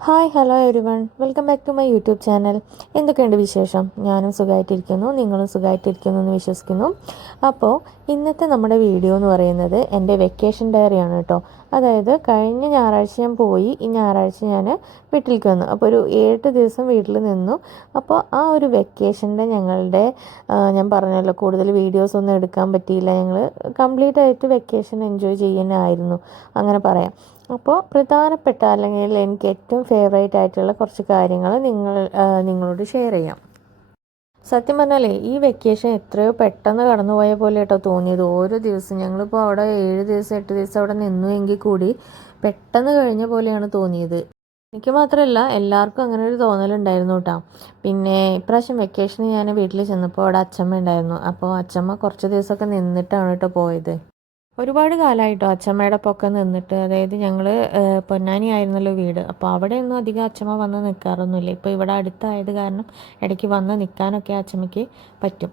Hi hello everyone welcome back to my YouTube channel എന്തൊക്കെയുണ്ട് വിശേഷം? ഞാനും സുഖമായിട്ടിരിക്കുന്നു നിങ്ങളും സുഖമായിട്ടിരിക്കുന്നു എന്ന് വിശ്വസിക്കുന്നു. അപ്പോൾ ഇന്നത്തെ നമ്മുടെ വീഡിയോ എന്ന് പറയുന്നത് എന്റെ വെക്കേഷൻ ഡയറിയാണ് കേട്ടോ. അതായത് കഴിഞ്ഞ ഞായറാഴ്ച ഞാൻ പോയി ഈ ഞായറാഴ്ച ഞാൻ വീട്ടിലേക്ക് വന്നു. അപ്പോൾ ഒരു ഏഴ് ദിവസം വീട്ടിൽ നിന്നു. അപ്പോൾ ആ ഒരു വെക്കേഷന്റെ ഞങ്ങളുടെ ഞാൻ പറഞ്ഞല്ലോ കൂടുതൽ വീഡിയോസ് ഒന്നും എടുക്കാൻ പറ്റിയില്ല. ഞങ്ങൾ കംപ്ലീറ്റ് ആയിട്ട് വെക്കേഷൻ എൻജോയ് ചെയ്യാനായിരുന്നു. അങ്ങനെ പറയാം. അപ്പോൾ പ്രധാനപ്പെട്ട അല്ലെങ്കിൽ എനിക്ക് ഏറ്റവും ഫേവറേറ്റ് ആയിട്ടുള്ള കുറച്ച് കാര്യങ്ങൾ നിങ്ങൾ നിങ്ങളോട് ഷെയർ ചെയ്യാം. സത്യം പറഞ്ഞാലേ ഈ വെക്കേഷൻ എത്രയോ പെട്ടെന്ന് കടന്നുപോയ പോലെ കേട്ടോ തോന്നിയത്. ഓരോ ദിവസം ഞങ്ങളിപ്പോൾ അവിടെ ഏഴ് ദിവസം എട്ട് ദിവസം അവിടെ നിന്നു എങ്കിൽ കൂടി പെട്ടെന്ന് കഴിഞ്ഞ പോലെയാണ് തോന്നിയത്. എനിക്ക് മാത്രമല്ല എല്ലാവർക്കും അങ്ങനെ ഒരു തോന്നലുണ്ടായിരുന്നു കേട്ടോ. പിന്നെ ഇപ്രാവശ്യം വെക്കേഷന് ഞാൻ വീട്ടിൽ ചെന്നപ്പോൾ അവിടെ അച്ചമ്മ ഉണ്ടായിരുന്നു. അപ്പോൾ അച്ചമ്മ കുറച്ച് ദിവസമൊക്കെ നിന്നിട്ടാണ് കേട്ടോ പോയത്. ഒരുപാട് കാലമായിട്ടോ അച്ഛമ്മയുടെ പൊക്കെ നിന്നിട്ട്. അതായത് ഞങ്ങൾ പൊന്നാനി ആയിരുന്നല്ലോ വീട്. അപ്പോൾ അവിടെയൊന്നും അധികം അച്ഛമ്മ വന്ന് നിൽക്കാറൊന്നുമില്ല ഇപ്പോൾ ഇവിടെ അടുത്തായത് കാരണം ഇടയ്ക്ക് വന്ന് നിൽക്കാനൊക്കെ അച്ഛമ്മയ്ക്ക് പറ്റും.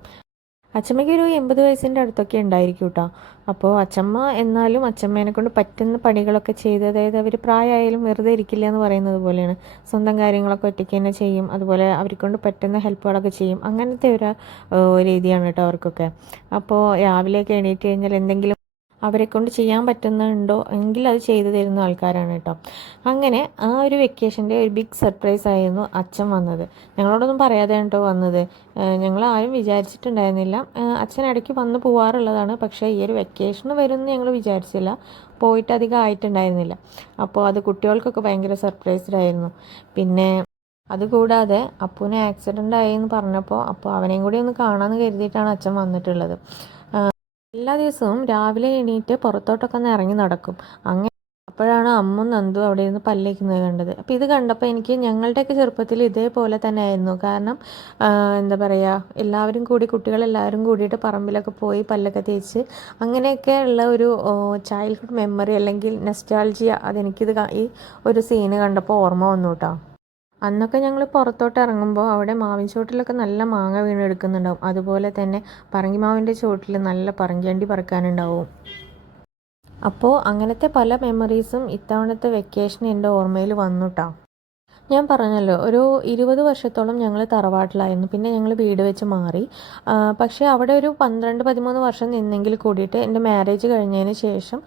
അച്ഛമ്മയ്ക്ക് ഒരു എൺപത് വയസ്സിന്റെ അടുത്തൊക്കെ ഉണ്ടായിരിക്കും കേട്ടോ അപ്പോൾ അച്ഛമ്മ എന്നാലും അച്ഛമ്മേനെ കൊണ്ട് പറ്റുന്ന പണികളൊക്കെ ചെയ്ത് അതായത് അവർ പ്രായമായാലും വെറുതെ ഇരിക്കില്ല എന്ന് പറയുന്നത് പോലെയാണ്. സ്വന്തം കാര്യങ്ങളൊക്കെ ഒറ്റയ്ക്ക് തന്നെ ചെയ്യും. അതുപോലെ അവരെ കൊണ്ട് പറ്റുന്ന ഹെൽപ്പുകളൊക്കെ ചെയ്യും. അങ്ങനത്തെ ഒരു രീതിയാണ് കേട്ടോ അവർക്കൊക്കെ. അപ്പോൾ രാവിലെയൊക്കെ എണീറ്റ് കഴിഞ്ഞാൽ എന്തെങ്കിലും അവരെ കൊണ്ട് ചെയ്യാൻ പറ്റുന്നുണ്ടോ? എങ്കിൽ അത് ചെയ്തു തരുന്ന ആൾക്കാരാണ് കേട്ടോ. അങ്ങനെ ആ ഒരു വെക്കേഷന്റെ ഒരു ബിഗ് സർപ്രൈസ് ആയിരുന്നു അച്ഛൻ വന്നത്. ഞങ്ങളോടൊന്നും പറയാതെ കേട്ടോ വന്നത്. ഞങ്ങൾ ആരും വിചാരിച്ചിട്ടുണ്ടായിരുന്നില്ല. അച്ഛൻ ഇടയ്ക്ക് വന്ന് പോവാറുള്ളതാണ്. പക്ഷേ ഈ ഒരു വെക്കേഷന് വരുമെന്ന് ഞങ്ങൾ വിചാരിച്ചില്ല. പോയിട്ട് അധികം ആയിട്ടുണ്ടായിരുന്നില്ല. അപ്പോൾ അത് കുട്ടികൾക്കൊക്കെ ഭയങ്കര സർപ്രൈസ്ഡ് ആയിരുന്നു. പിന്നെ അതുകൂടാതെ അപ്പൂന് ആക്സിഡന്റ് ആയി എന്ന് പറഞ്ഞപ്പോൾ അപ്പോൾ അവനെയും കൂടി ഒന്ന് കാണാമെന്ന് കരുതിയിട്ടാണ് അച്ഛൻ വന്നിട്ടുള്ളത്. എല്ലാ ദിവസവും രാവിലെ എണീറ്റ് പുറത്തോട്ടൊക്കെ ഒന്ന് ഇറങ്ങി നടക്കും. അങ്ങനെ അപ്പോഴാണ് അമ്മും നന്ദു അവിടെ ഇരുന്ന് പല്ലേക്കുന്നത് കണ്ടത്. അപ്പോൾ ഇത് കണ്ടപ്പോൾ എനിക്ക് ഞങ്ങളുടെയൊക്കെ ചെറുപ്പത്തിൽ ഇതേപോലെ തന്നെ ആയിരുന്നു കാരണം എന്താ പറയുക എല്ലാവരും കൂടി കുട്ടികളെല്ലാവരും കൂടിയിട്ട് പറമ്പിലൊക്കെ പോയി പല്ലൊക്കെ തേച്ച് അങ്ങനെയൊക്കെ ഉള്ള ഒരു ചൈൽഡ്ഹുഡ് മെമ്മറി അല്ലെങ്കിൽ നെസ്റ്റാൾജിയ അതെനിക്കിത് ഈ ഒരു സീന് കണ്ടപ്പോൾ ഓർമ്മ വന്നു കേട്ടോ. അന്നൊക്കെ ഞങ്ങൾ പുറത്തോട്ട് ഇറങ്ങുമ്പോൾ അവിടെ മാവിൻ ചോട്ടിലൊക്കെ നല്ല മാങ്ങ വീണെടുക്കുന്നുണ്ടാവും. അതുപോലെ തന്നെ പറങ്കിമാവിന്റെ ചോട്ടിൽ നല്ല പറങ്കിയണ്ടി പറക്കാനുണ്ടാവും. അപ്പോൾ അങ്ങനത്തെ പല മെമ്മറീസും ഇത്തവണത്തെ വെക്കേഷൻ എന്റെ ഓർമ്മയിൽ വന്നു ട്ടോ ഞാൻ പറഞ്ഞല്ലോ ഒരു ഇരുപത് വർഷത്തോളം ഞങ്ങൾ തറവാട്ടിലായിരുന്നു. പിന്നെ ഞങ്ങൾ വീട് വെച്ച് മാറി. പക്ഷേ അവിടെ ഒരു പന്ത്രണ്ട് പതിമൂന്ന് വർഷം നിന്നെങ്കിൽ കൂടിയിട്ട് എന്റെ മാരേജ് കഴിഞ്ഞതിന് ശേഷം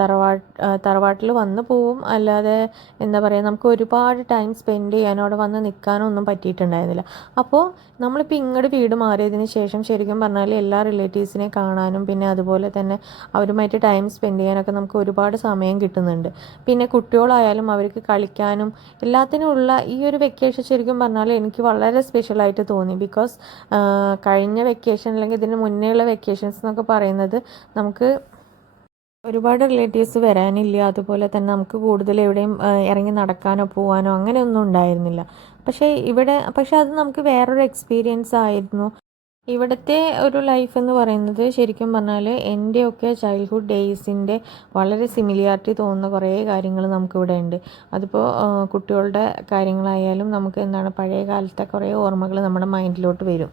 തറവാട്ട് തറവാട്ടിൽ വന്ന് പോവും. അല്ലാതെ എന്താ പറയുക നമുക്ക് ഒരുപാട് ടൈം സ്പെൻഡ് ചെയ്യാനോ അവിടെ വന്ന് നിൽക്കാനോ ഒന്നും പറ്റിയിട്ടുണ്ടായിരുന്നില്ല. അപ്പോൾ നമ്മളിപ്പോൾ ഇങ്ങോട്ട് വീട് മാറിയതിന് ശേഷം ശരിക്കും പറഞ്ഞാൽ എല്ലാ റിലേറ്റീവ്സിനെ കാണാനും പിന്നെ അതുപോലെ തന്നെ അവരുമായിട്ട് ടൈം സ്പെൻഡ് ചെയ്യാനൊക്കെ നമുക്ക് ഒരുപാട് സമയം കിട്ടുന്നുണ്ട്. പിന്നെ കുട്ടികളായാലും അവർക്ക് കളിക്കാനും എല്ലാത്തിനും ഉള്ള ഈ ഒരു വെക്കേഷൻ ശരിക്കും പറഞ്ഞാൽ എനിക്ക് വളരെ സ്പെഷ്യലായിട്ട് തോന്നി. ബിക്കോസ് കഴിഞ്ഞ വെക്കേഷൻ അല്ലെങ്കിൽ ഇതിന് മുന്നേ ഉള്ള വെക്കേഷൻസ് എന്നൊക്കെ പറയുന്നത് നമുക്ക് ഒരുപാട് റിലേറ്റീവ്സ് വരാനില്ല. അതുപോലെ തന്നെ നമുക്ക് കൂടുതൽ എവിടെയും ഇറങ്ങി നടക്കാനോ പോകാനോ അങ്ങനെയൊന്നും ഉണ്ടായിരുന്നില്ല. പക്ഷേ ഇവിടെ പക്ഷേ അത് നമുക്ക് വേറൊരു എക്സ്പീരിയൻസ് ആയിരുന്നു. ഇവിടുത്തെ ഒരു ലൈഫ് എന്ന് പറയുന്നത് ശരിക്കും പറഞ്ഞാൽ എന്റെയൊക്കെ ചൈൽഡ്ഹുഡ് ഡേയ്സിന്റെ വളരെ സിമിലിയാരിറ്റി തോന്നുന്ന കുറേ കാര്യങ്ങൾ നമുക്കിവിടെ ഉണ്ട്. അതിപ്പോൾ കുട്ടികളുടെ കാര്യങ്ങളായാലും നമുക്ക് എന്താണ് പഴയ കാലത്തെ കുറേ ഓർമ്മകൾ നമ്മുടെ മൈൻഡിലോട്ട് വരും.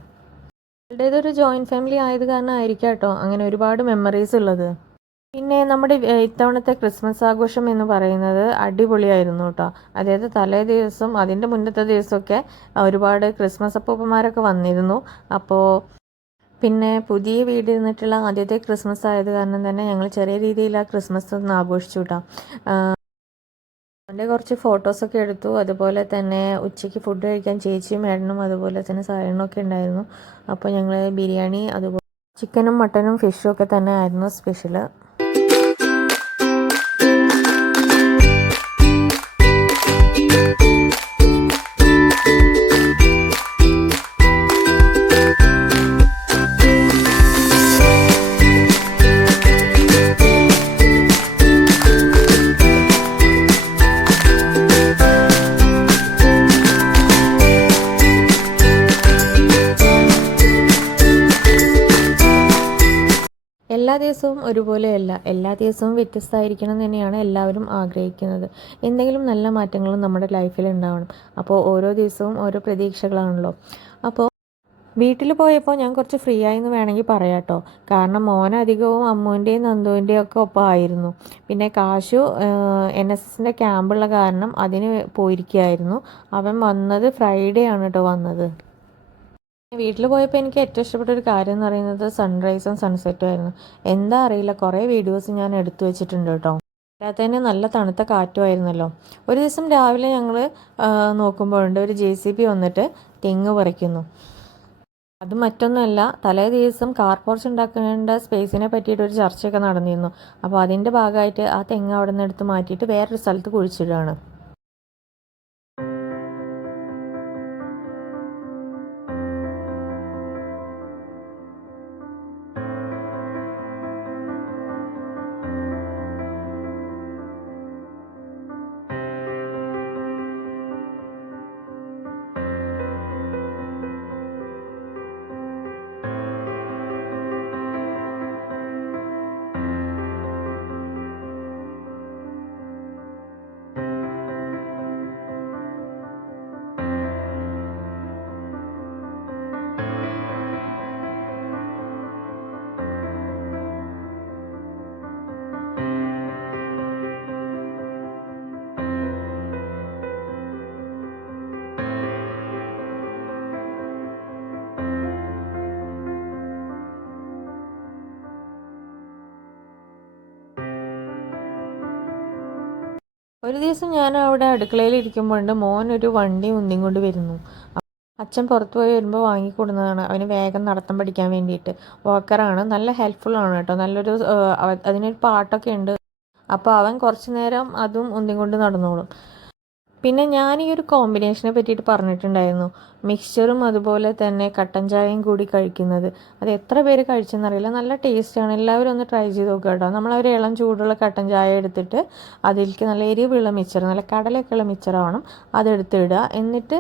ഇവരുടേതൊരു ജോയിന്റ് ഫാമിലി ആയത് കാരണം ആയിരിക്കാം കേട്ടോ അങ്ങനെ ഒരുപാട് മെമ്മറീസ് ഉള്ളത്. പിന്നെ നമ്മുടെ ഇത്തവണത്തെ ക്രിസ്മസ് ആഘോഷം എന്ന് പറയുന്നത് അടിപൊളിയായിരുന്നു കേട്ടോ അതായത് തലേ ദിവസം അതിന്റെ മുന്നത്തെ ദിവസമൊക്കെ ഒരുപാട് ക്രിസ്മസ് അപ്പൂപ്പന്മാരൊക്കെ വന്നിരുന്നു. അപ്പോൾ പിന്നെ പുതിയ വീട് ഇരുന്നിട്ടുള്ള ആദ്യത്തെ ക്രിസ്മസ് ആയത് കാരണം തന്നെ ഞങ്ങൾ ചെറിയ രീതിയിൽ ആ ക്രിസ്മസ് ഒന്ന് ആഘോഷിച്ചു കേട്ടോ എന്റെ കുറച്ച് ഫോട്ടോസൊക്കെ എടുത്തു. അതുപോലെ തന്നെ ഉച്ചയ്ക്ക് ഫുഡ് കഴിക്കാൻ ചേച്ചിയും മേടനും അതുപോലെ തന്നെ സായണനും ഒക്കെ ഉണ്ടായിരുന്നു. അപ്പോൾ ഞങ്ങൾ ബിരിയാണി അതുപോലെ ചിക്കനും മട്ടനും ഫിഷും ഒക്കെ തന്നെ ആയിരുന്നു സ്പെഷ്യൽ ദിവസവും ഒരുപോലെയല്ല. എല്ലാ ദിവസവും വ്യത്യസ്തമായിരിക്കണം തന്നെയാണ് എല്ലാവരും ആഗ്രഹിക്കുന്നത്. എന്തെങ്കിലും നല്ല മാറ്റങ്ങളും നമ്മുടെ ലൈഫിൽ ഉണ്ടാവണം. അപ്പോൾ ഓരോ ദിവസവും ഓരോ പ്രതീക്ഷകളാണല്ലോ. അപ്പോൾ വീട്ടിൽ പോയപ്പോൾ ഞാൻ കുറച്ച് ഫ്രീ ആയി എന്ന് വേണമെങ്കിൽ പറയാം കേട്ടോ കാരണം മോൻ അധികവും അമ്മുവിന്റെയും നന്ദുവിന്റെയും ഒക്കെ ഒപ്പമായിരുന്നു പിന്നെ കാശു എൻ എസ് എസിന്റെ ക്യാമ്പുള്ള കാരണം അതിന് പോയിരിക്കുകയായിരുന്നു. അവൻ വന്നത് ഫ്രൈഡേ ആണ് കേട്ടോ വന്നത്. വീട്ടിൽ പോയപ്പോൾ എനിക്ക് ഏറ്റവും ഇഷ്ടപ്പെട്ട ഒരു കാര്യം എന്ന് പറയുന്നത് സൺറൈസും സൺസെറ്റും ആയിരുന്നു. എന്താ അറിയില്ല കുറേ വീഡിയോസ് ഞാൻ എടുത്തു വെച്ചിട്ടുണ്ട് കേട്ടോ. തന്നെ നല്ല തണുത്ത കാറ്റുമായിരുന്നല്ലോ ഒരു ദിവസം രാവിലെ ഞങ്ങൾ നോക്കുമ്പോഴുണ്ട് ഒരു ജെ സി ബി വന്നിട്ട് തെങ്ങ് പറിക്കുന്നു. അത് മറ്റൊന്നുമല്ല തലേ ദിവസം കാർ പോർച്ച് ഉണ്ടാക്കേണ്ട സ്പേസിനെ പറ്റിയിട്ട് ഒരു ചർച്ചയൊക്കെ നടന്നിരുന്നു. അപ്പോൾ അതിന്റെ ഭാഗമായിട്ട് ആ തെങ്ങ് അവിടെ നിന്ന് എടുത്ത് മാറ്റിയിട്ട് വേറൊരു സ്ഥലത്ത് കുഴിച്ചിടുകയാണ്. ഒരു ദിവസം ഞാൻ അവിടെ അടുക്കളയിൽ ഇരിക്കുമ്പോഴുണ്ട് മോൻ ഒരു വണ്ടി ഉന്തിയും കൊണ്ട് വരുന്നു. അച്ഛൻ പുറത്തു പോയി വരുമ്പോൾ വാങ്ങിക്കൊടുന്നതാണ്. അവന് വേഗം നടത്തം പഠിക്കാൻ വേണ്ടിയിട്ട്. വാക്കറാണ് നല്ല ഹെൽപ്ഫുൾ ആണ് കേട്ടോ. നല്ലൊരു അതിനൊരു പാട്ടൊക്കെ ഉണ്ട്. അപ്പോൾ അവൻ കുറച്ച് നേരം അതും ഉന്തിയും കൊണ്ട് നടന്നോളും. പിന്നെ ഞാൻ ഈ ഒരു കോമ്പിനേഷനെ പറ്റിയിട്ട് പറഞ്ഞിട്ടുണ്ടായിരുന്നു. മിക്സ്ചറും അതുപോലെ തന്നെ കട്ടൻ ചായയും കൂടി കഴിക്കുന്നത്. അത് എത്ര പേര് കഴിച്ചെന്നറിയില്ല. നല്ല ടേസ്റ്റാണ് എല്ലാവരും ഒന്ന് ട്രൈ ചെയ്ത് നോക്കുക കേട്ടോ. നമ്മൾ ഒരു ഇളം ചൂടുള്ള കട്ടൻ ചായ എടുത്തിട്ട് അതിലേക്ക് നല്ല എരിവുള്ള മിക്സർ നല്ല കടലൊക്കെ ഉള്ള മിക്സറാവണം അതെടുത്തിടുക എന്നിട്ട്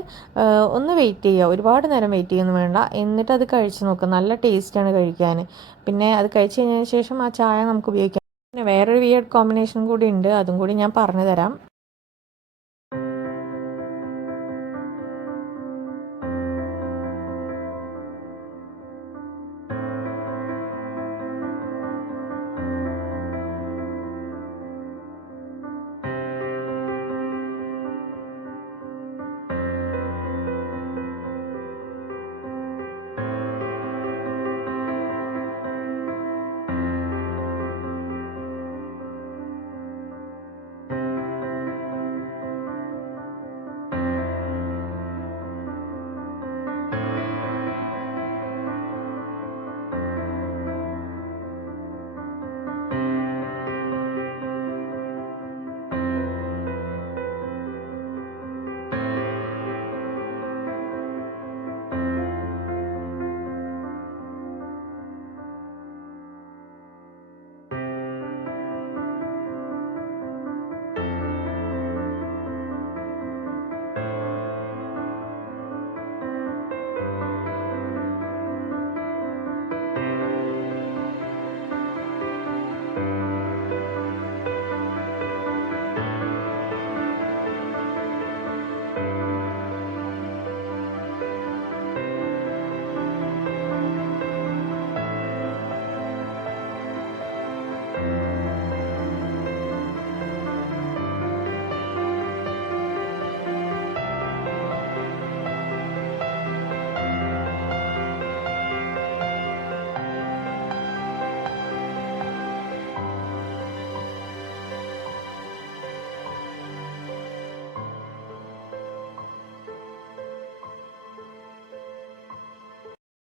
ഒന്ന് വെയിറ്റ് ചെയ്യുക. ഒരുപാട് നേരം വെയിറ്റ് ചെയ്യുന്നു വേണ്ട. എന്നിട്ട് അത് കഴിച്ച് നോക്കുക നല്ല ടേസ്റ്റാണ് കഴിക്കാൻ. പിന്നെ അത് കഴിച്ച് കഴിഞ്ഞതിന് ശേഷം ആ ചായ നമുക്ക് ഉപയോഗിക്കാം. പിന്നെ വേറൊരു വിയർഡ് കോമ്പിനേഷൻ കൂടി ഉണ്ട്. അതും കൂടി ഞാൻ പറഞ്ഞു തരാം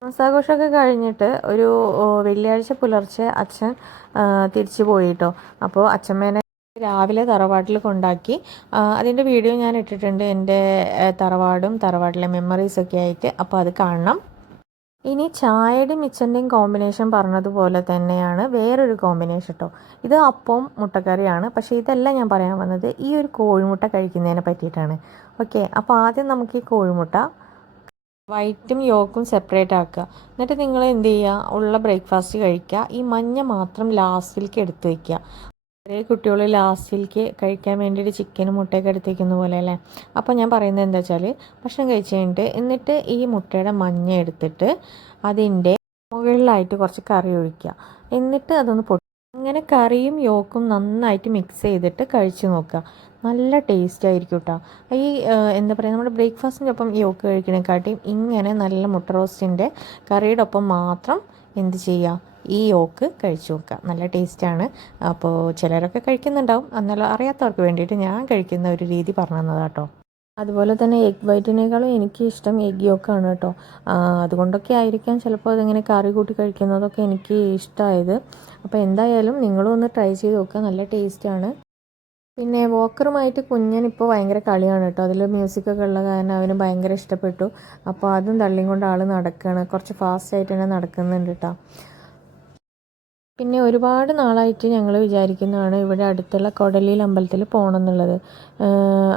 ക്രിസ്മസാഘോഷമൊക്കെ കഴിഞ്ഞിട്ട് ഒരു വെള്ളിയാഴ്ച പുലർച്ചെ അച്ഛൻ തിരിച്ചു പോയിട്ടോ. അപ്പോൾ അച്ഛമ്മേനെ രാവിലെ തറവാട്ടിൽ കൊണ്ടാക്കി. അതിന്റെ വീഡിയോ ഞാൻ ഇട്ടിട്ടുണ്ട്. എന്റെ തറവാടും തറവാട്ടിലെ മെമ്മറീസൊക്കെ ആയിട്ട്. അപ്പോൾ അത് കാണണം. ഇനി ചായയുടെയും മിച്ചന്റെയും കോമ്പിനേഷൻ പറഞ്ഞതുപോലെ തന്നെയാണ് വേറൊരു കോമ്പിനേഷൻ കേട്ടോ ഇത് അപ്പവും മുട്ടക്കറിയാണ്. പക്ഷേ ഇതല്ല ഞാൻ പറയാൻ വന്നത്. ഈ ഒരു കോഴിമുട്ട കഴിക്കുന്നതിനെ പറ്റിയിട്ടാണ്. ഓക്കെ അപ്പോൾ ആദ്യം നമുക്ക് ഈ കോഴിമുട്ട വൈറ്റും യോക്കും സെപ്പറേറ്റ് ആക്കുക. എന്നിട്ട് നിങ്ങൾ എന്ത് ചെയ്യുക? ഉള്ള ബ്രേക്ക്ഫാസ്റ്റ് കഴിക്കുക. ഈ മഞ്ഞ മാത്രം ലാസ്റ്റിലേക്ക് എടുത്തു വയ്ക്കുക ചെറിയ കുട്ടികൾ ലാസ്റ്റിലേക്ക് കഴിക്കാൻ വേണ്ടിയിട്ട് ചിക്കനും മുട്ടയൊക്കെ എടുത്തേക്കുന്ന പോലെ അല്ലേ? അപ്പോൾ ഞാൻ പറയുന്നത് എന്താ വെച്ചാൽ ഭക്ഷണം കഴിച്ച് കഴിഞ്ഞിട്ട് എന്നിട്ട് ഈ മുട്ടയുടെ മഞ്ഞ എടുത്തിട്ട് അതിന്റെ മുകളിലായിട്ട് കുറച്ച് കറി ഒഴിക്കുക. എന്നിട്ട് അതൊന്ന് പൊട്ടി അങ്ങനെ കറിയും യോക്കും നന്നായിട്ട് മിക്സ് ചെയ്തിട്ട് കഴിച്ചു നോക്കുക. നല്ല ടേസ്റ്റ് ആയിരിക്കും കേട്ടോ ഈ എന്താ പറയുക നമ്മുടെ ബ്രേക്ക്ഫാസ്റ്റിന്റെ ഒപ്പം യോക്ക് കഴിക്കണേക്കാട്ടിയും ഇങ്ങനെ നല്ല മുട്ട റോസ്റ്റിന്റെ കറിയുടെ ഒപ്പം മാത്രം എന്ത് ചെയ്യുക ഈ യോക്ക് കഴിച്ചു നോക്കുക. നല്ല ടേസ്റ്റാണ് അപ്പോൾ ചിലരൊക്കെ കഴിക്കുന്നുണ്ടാവും. എന്നാലും അറിയാത്തവർക്ക് വേണ്ടിയിട്ട് ഞാൻ കഴിക്കുന്ന ഒരു രീതി പറഞ്ഞു തന്നതാണ് കേട്ടോ അതുപോലെ തന്നെ എഗ് വൈറ്റിനേക്കാളും എനിക്ക് ഇഷ്ടം എഗ് യോക്കാണ് കേട്ടോ അതുകൊണ്ടൊക്കെ ആയിരിക്കാം ചിലപ്പോൾ അതിങ്ങനെ കറി കൂട്ടി കഴിക്കുന്നതൊക്കെ എനിക്ക് ഇഷ്ടമായത് അപ്പോൾ എന്തായാലും നിങ്ങളും ഒന്ന് ട്രൈ ചെയ്ത് നോക്കുക. നല്ല ടേസ്റ്റാണ് പിന്നെ വോക്കറുമായിട്ട് കുഞ്ഞൻ ഇപ്പോൾ ഭയങ്കര കളിയാണ് കേട്ടോ. അതിൽ മ്യൂസിക്കൊക്കെ ഉള്ള കാരണം അവന് ഭയങ്കര ഇഷ്ടപ്പെട്ടു. അപ്പോൾ അതും തള്ളിയും കൊണ്ട് ആൾ നടക്കുകയാണ് കുറച്ച് ഫാസ്റ്റായിട്ട് തന്നെ നടക്കുന്നുണ്ട് കേട്ടോ. പിന്നെ ഒരുപാട് നാളായിട്ട് ഞങ്ങൾ വിചാരിക്കുന്നതാണ് ഇവിടെ അടുത്തുള്ള കൊടലിയിൽ അമ്പലത്തിൽ പോകണം എന്നുള്ളത്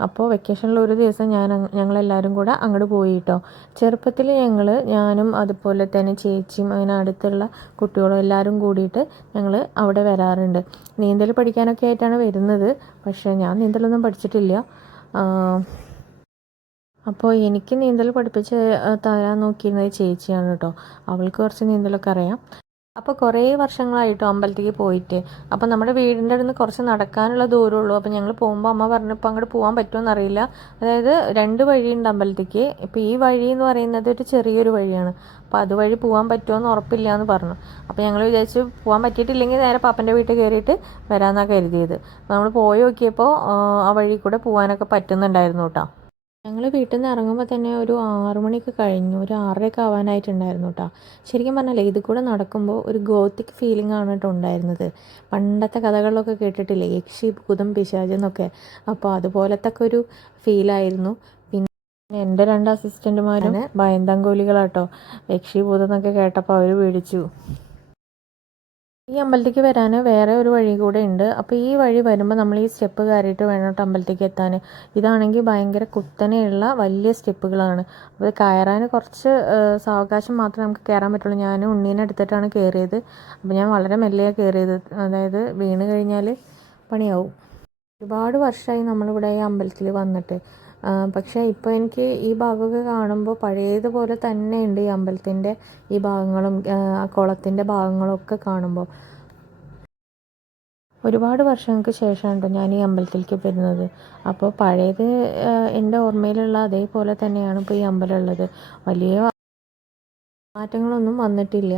അപ്പോൾ വെക്കേഷനിൽ ഒരു ദിവസം ഞാൻ ഞങ്ങളെല്ലാവരും കൂടെ അങ്ങോട്ട് പോയി കേട്ടോ. ചെറുപ്പത്തിൽ ഞങ്ങൾ ഞാനും അതുപോലെ തന്നെ ചേച്ചിയും അങ്ങനെ അടുത്തുള്ള കുട്ടികളും എല്ലാവരും കൂടിയിട്ട് ഞങ്ങൾ അവിടെ വരാറുണ്ട്. നീന്തൽ പഠിക്കാനൊക്കെ ആയിട്ടാണ് വരുന്നത് പക്ഷേ ഞാൻ നീന്തലൊന്നും പഠിച്ചിട്ടില്ല. അപ്പോൾ എനിക്ക് നീന്തൽ പഠിപ്പിച്ച് തരാൻ നോക്കിയിരുന്നത് ചേച്ചിയാണ് കേട്ടോ. അവൾക്ക് കുറച്ച് നീന്തലൊക്കെ അറിയാം. അപ്പോൾ കുറേ വർഷങ്ങളായിട്ടോ അമ്പലത്തേക്ക് പോയിട്ട്. അപ്പോൾ നമ്മുടെ വീടിന്റെ അടുത്ത് കുറച്ച് നടക്കാനുള്ള ദൂരമുള്ളൂ. അപ്പോൾ ഞങ്ങൾ പോകുമ്പോൾ അമ്മ പറഞ്ഞപ്പോൾ അങ്ങോട്ട് പോകാൻ പറ്റുമോ അറിയില്ല. അതായത് രണ്ട് വഴിയുണ്ട് അമ്പലത്തേക്ക്. ഇപ്പോൾ ഈ വഴി എന്ന് പറയുന്നത് ഒരു ചെറിയൊരു വഴിയാണ്. അപ്പോൾ അതുവഴി പോകാൻ പറ്റുമോ എന്ന് ഉറപ്പില്ല എന്ന് പറഞ്ഞു. അപ്പോൾ ഞങ്ങൾ വിചാരിച്ച് പോകാൻ പറ്റിയിട്ടില്ലെങ്കിൽ നേരെ പാപ്പന്റെ വീട്ടിൽ കയറിയിട്ട് വരാമെന്നാണ് കരുതിയത്. അപ്പോൾ നമ്മൾ പോയി നോക്കിയപ്പോൾ ആ വഴി കൂടെ പോകാനൊക്കെ പറ്റുന്നുണ്ടായിരുന്നു കേട്ടോ. ഞങ്ങൾ വീട്ടിൽ നിന്ന് ഇറങ്ങുമ്പോൾ തന്നെ ഒരു ആറു മണിക്ക് കഴിഞ്ഞു. ഒരു ആറരയൊക്കെ ആവാനായിട്ടുണ്ടായിരുന്നു കേട്ടോ ശരിക്കും പറഞ്ഞാൽ ഇത് കൂടെ നടക്കുമ്പോൾ ഒരു ഗോത്തിക് ഫീലിംഗ് ആണ് കേട്ടോ ഉണ്ടായിരുന്നത്. പണ്ടത്തെ കഥകളിലൊക്കെ കേട്ടിട്ടില്ലേ യക്ഷി ഭൂതം പിശാജ് എന്നൊക്കെ. അപ്പോൾ അതുപോലത്തെ ഒരു ഫീലായിരുന്നു പിന്നെ എന്റെ രണ്ട് അസിസ്റ്റന്റുമാരും ഭയന്തങ്കോലികളാട്ടോ യക്ഷി ഭൂതം എന്നൊക്കെ കേട്ടപ്പോൾ അവർ പേടിച്ചു. ഈ അമ്പലത്തേക്ക് വരാൻ വേറെ ഒരു വഴി കൂടെ ഉണ്ട്. അപ്പോൾ ഈ വഴി വരുമ്പോൾ നമ്മൾ ഈ സ്റ്റെപ്പ് കയറിയിട്ട് വേണം കേട്ടോ അമ്പലത്തേക്ക് എത്താൻ ഇതാണെങ്കിൽ ഭയങ്കര കുത്തനെയുള്ള വലിയ സ്റ്റെപ്പുകളാണ്. അപ്പോൾ കയറാൻ കുറച്ച് സാവകാശം മാത്രമേ നമുക്ക് കയറാൻ പറ്റുള്ളൂ. ഞാൻ ഉണ്ണീനെ എടുത്തിട്ടാണ് കയറിയത് അപ്പോൾ ഞാൻ വളരെ മെല്ലെയാണ് കയറിയത് അതായത് വീണ് കഴിഞ്ഞാൽ പണിയാവും. ഒരുപാട് വർഷമായി നമ്മളിവിടെ ഈ അമ്പലത്തിൽ വന്നിട്ട്. പക്ഷേ ഇപ്പോൾ എനിക്ക് ഈ ഭാഗമൊക്കെ കാണുമ്പോൾ പഴയതുപോലെ തന്നെ ഉണ്ട് ഈ അമ്പലത്തിന്റെ ഈ ഭാഗങ്ങളും കുളത്തിന്റെ ഭാഗങ്ങളൊക്കെ കാണുമ്പോൾ ഒരുപാട് വർഷങ്ങൾക്ക് ശേഷമാണ് കേട്ടോ ഞാൻ ഈ അമ്പലത്തിലേക്ക് വരുന്നത്. അപ്പോൾ പഴയത് എന്റെ ഓർമ്മയിലുള്ള അതേപോലെ തന്നെയാണ് ഇപ്പോൾ ഈ അമ്പലം ഉള്ളത് വലിയ മാറ്റങ്ങളൊന്നും വന്നിട്ടില്ല.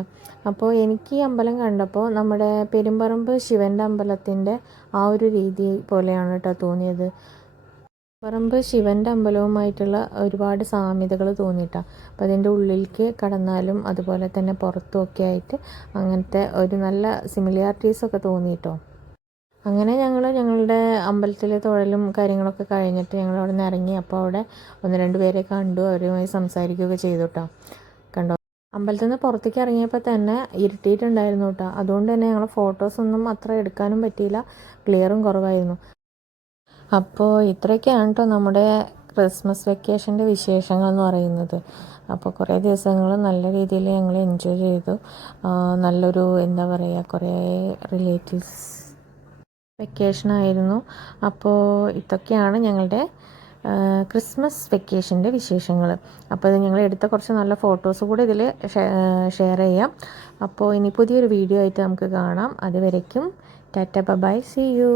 അപ്പോൾ എനിക്ക് ഈ അമ്പലം കണ്ടപ്പോൾ നമ്മുടെ പെരുമ്പറമ്പ് ശിവന്റെ അമ്പലത്തിന്റെ ആ ഒരു രീതി പോലെയാണ് കേട്ടോ തോന്നിയത്. പറമ്പ് ശിവന്റെ അമ്പലവുമായിട്ടുള്ള ഒരുപാട് സാമ്യതകൾ തോന്നിയിട്ടാണ് അപ്പോൾ അതിന്റെ ഉള്ളിലേക്ക് കടന്നാലും അതുപോലെ തന്നെ പുറത്തുമൊക്കെ ആയിട്ട് അങ്ങനത്തെ ഒരു നല്ല സിമിലാരിറ്റീസ് ഒക്കെ തോന്നിയിട്ടോ. അങ്ങനെ ഞങ്ങൾ ഞങ്ങളുടെ അമ്പലത്തിലെ തൊഴലും കാര്യങ്ങളൊക്കെ കഴിഞ്ഞിട്ട് ഞങ്ങൾ അവിടെ നിന്ന് ഇറങ്ങി. അപ്പോൾ അവിടെ ഒന്ന് രണ്ട് പേരെ കണ്ടു. അവരുമായി സംസാരിക്കുകയൊക്കെ ചെയ്തു കേട്ടോ കണ്ടോ? അമ്പലത്തിൽ നിന്ന് പുറത്തേക്ക് ഇറങ്ങിയപ്പോൾ തന്നെ ഇരുട്ടിയിട്ടുണ്ടായിരുന്നു കേട്ടോ. അതുകൊണ്ട് തന്നെ ഞങ്ങൾ ഫോട്ടോസൊന്നും അത്ര എടുക്കാനും പറ്റിയില്ല. ക്ലിയറും കുറവായിരുന്നു. അപ്പോൾ ഇത്രയൊക്കെയാണ് കേട്ടോ നമ്മുടെ ക്രിസ്മസ് വെക്കേഷന്റെ വിശേഷങ്ങൾ എന്ന് പറയുന്നത്. അപ്പോൾ കുറേ ദിവസങ്ങൾ നല്ല രീതിയിൽ ഞങ്ങൾ എൻജോയ് ചെയ്തു. നല്ലൊരു എന്താ പറയുക കുറേ റിലേറ്റീവ്സ് വെക്കേഷൻ ആയിരുന്നു. അപ്പോൾ ഇതൊക്കെയാണ് ഞങ്ങളുടെ ക്രിസ്മസ് വെക്കേഷന്റെ വിശേഷങ്ങൾ അപ്പോൾ ഇത് ഞങ്ങൾ എടുത്ത കുറച്ച് നല്ല ഫോട്ടോസ് കൂടെ ഇതിൽ ഷെയർ ചെയ്യാം. അപ്പോൾ ഇനി പുതിയൊരു വീഡിയോ ആയിട്ട് നമുക്ക് കാണാം. അതുവരയ്ക്കും ടാറ്റ ബൈ സി യു.